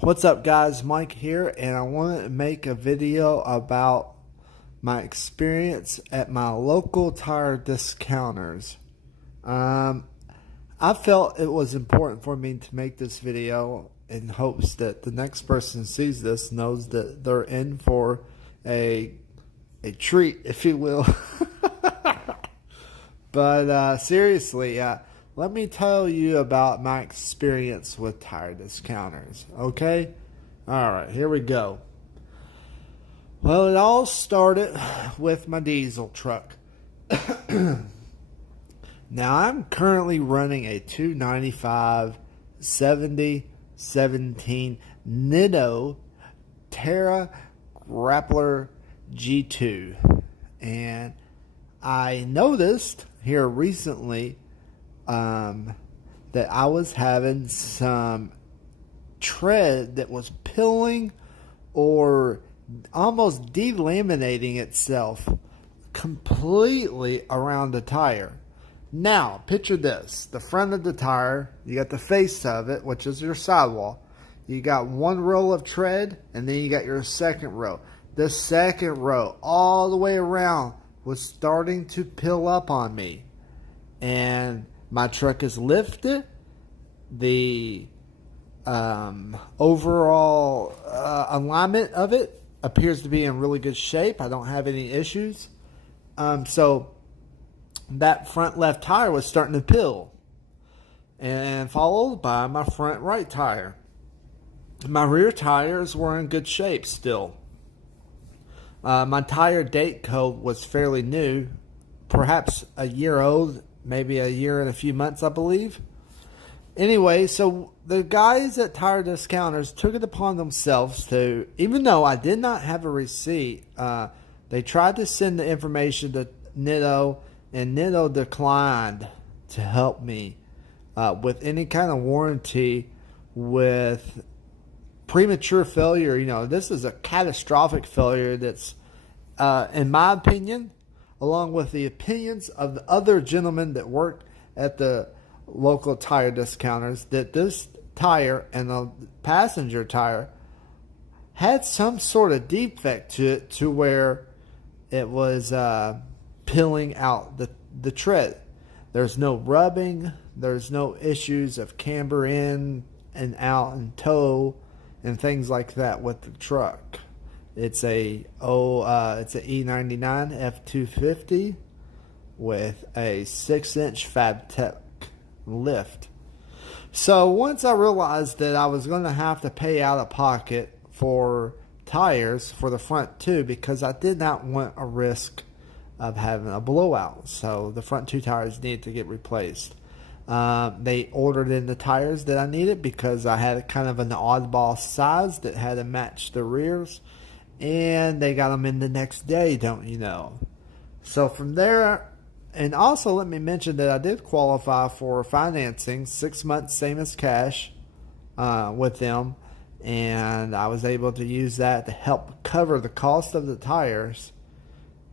What's up, guys? Mike here, and I want to make a video about my experience at my local tire discounters. I felt it was important for me to make this video in hopes that the next person sees this knows that they're in for a treat, if you will. But seriously, let me tell you about my experience with tire discounters, okay? All right, here we go. Well, it all started with my diesel truck. Now, I'm currently running a 295 7017 Nitto Terra Grappler G2. And I noticed here recently that I was having some tread that was pilling or almost delaminating itself completely around the tire. Now, picture this. The front of the tire, you got the face of it, which is your sidewall. You got one row of tread, and then you got your second row. The second row, all the way around, was starting to pill up on me. And my truck is lifted. The overall alignment of it appears to be in really good shape. I don't have any issues. So that front left tire was starting to pill, and followed by my front right tire. My rear tires were in good shape still. My tire date code was fairly new, perhaps a year old, maybe a year and a few months, I believe. Anyway, so the guys at Tire Discounters took it upon themselves to, even though I did not have a receipt, they tried to send the information to Nitto, and Nitto declined to help me with any kind of warranty with premature failure. You know, this is a catastrophic failure that's, in my opinion, along with the opinions of the other gentlemen that worked at the local tire discounters, that this tire and the passenger tire had some sort of defect to it, to where it was peeling out the tread. There's no rubbing. There's no issues of camber in and out and toe and things like that with the truck. It's a E99 F250 with a 6-inch FabTech lift. So once I realized that I was going to have to pay out of pocket for tires for the front two, because I did not want a risk of having a blowout. So the front two tires needed to get replaced. They ordered in the tires that I needed because I had kind of an oddball size that had to match the rears, and they got them in the next day, don't you know? So from there, and also let me mention that I did qualify for financing, 6 months, same as cash, with them, and I was able to use that to help cover the cost of the tires.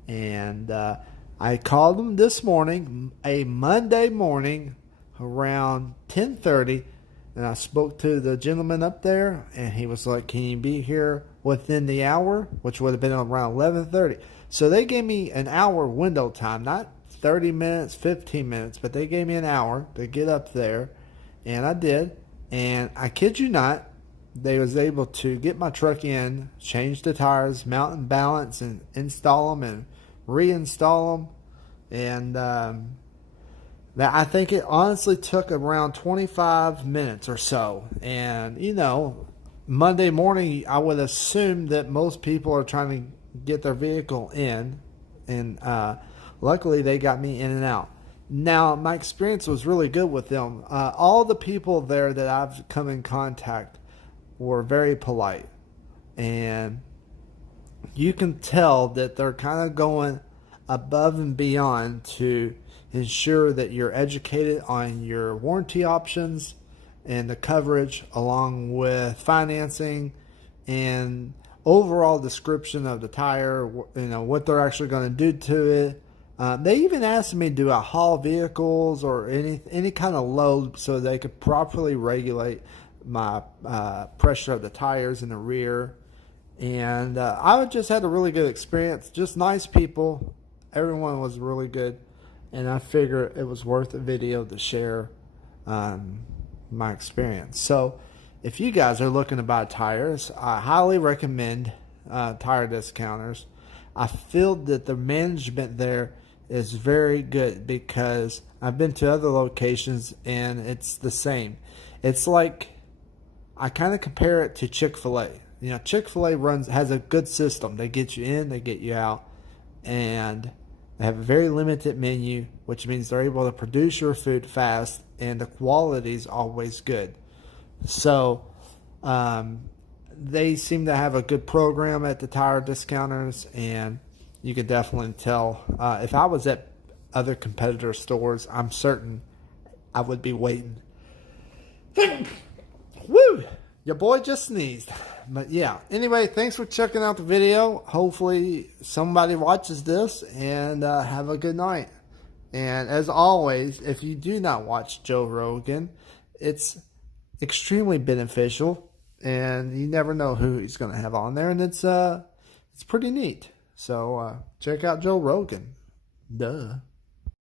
And I called them this morning, a Monday morning, around 10:30, and I spoke to the gentleman up there, and he was like, "Can you be here within the hour?" Which would have been around 11:30. So they gave me an hour window time, not 30 minutes, 15 minutes, but they gave me an hour to get up there, and I did. And I kid you not, they was able to get my truck in, change the tires, mount and balance, and install them and reinstall them. And that, I think it honestly took around 25 minutes or so. And, you know, Monday morning, I would assume that most people are trying to get their vehicle in. And luckily, they got me in and out. Now, my experience was really good with them. All the people there that I've come in contact were very polite. And you can tell that they're kind of going above and beyond to ensure that you're educated on your warranty options and the coverage, along with financing and overall description of the tire, you know, what they're actually going to do to it. They even asked me, do I haul vehicles or any kind of load, so they could properly regulate my pressure of the tires in the rear. And I just had a really good experience. Just nice people. Everyone was really good. And I figure it was worth a video to share my experience. So if you guys are looking to buy tires, I highly recommend Tire Discounters. I feel that the management there is very good because I've been to other locations and it's the same. It's like, I kind of compare it to Chick-fil-A. You know, Chick-fil-A has a good system. They get you in, they get you out, and they have a very limited menu, which means they're able to produce your food fast, and the quality is always good. So, they seem to have a good program at the Tire Discounters, and you could definitely tell. If I was at other competitor stores, I'm certain I would be waiting. Woo! Your boy just sneezed. But yeah, anyway, thanks for checking out the video. Hopefully somebody watches this, and have a good night. And as always, if you do not watch Joe Rogan, it's extremely beneficial, and you never know who he's going to have on there, and it's pretty neat. So check out Joe Rogan. Duh.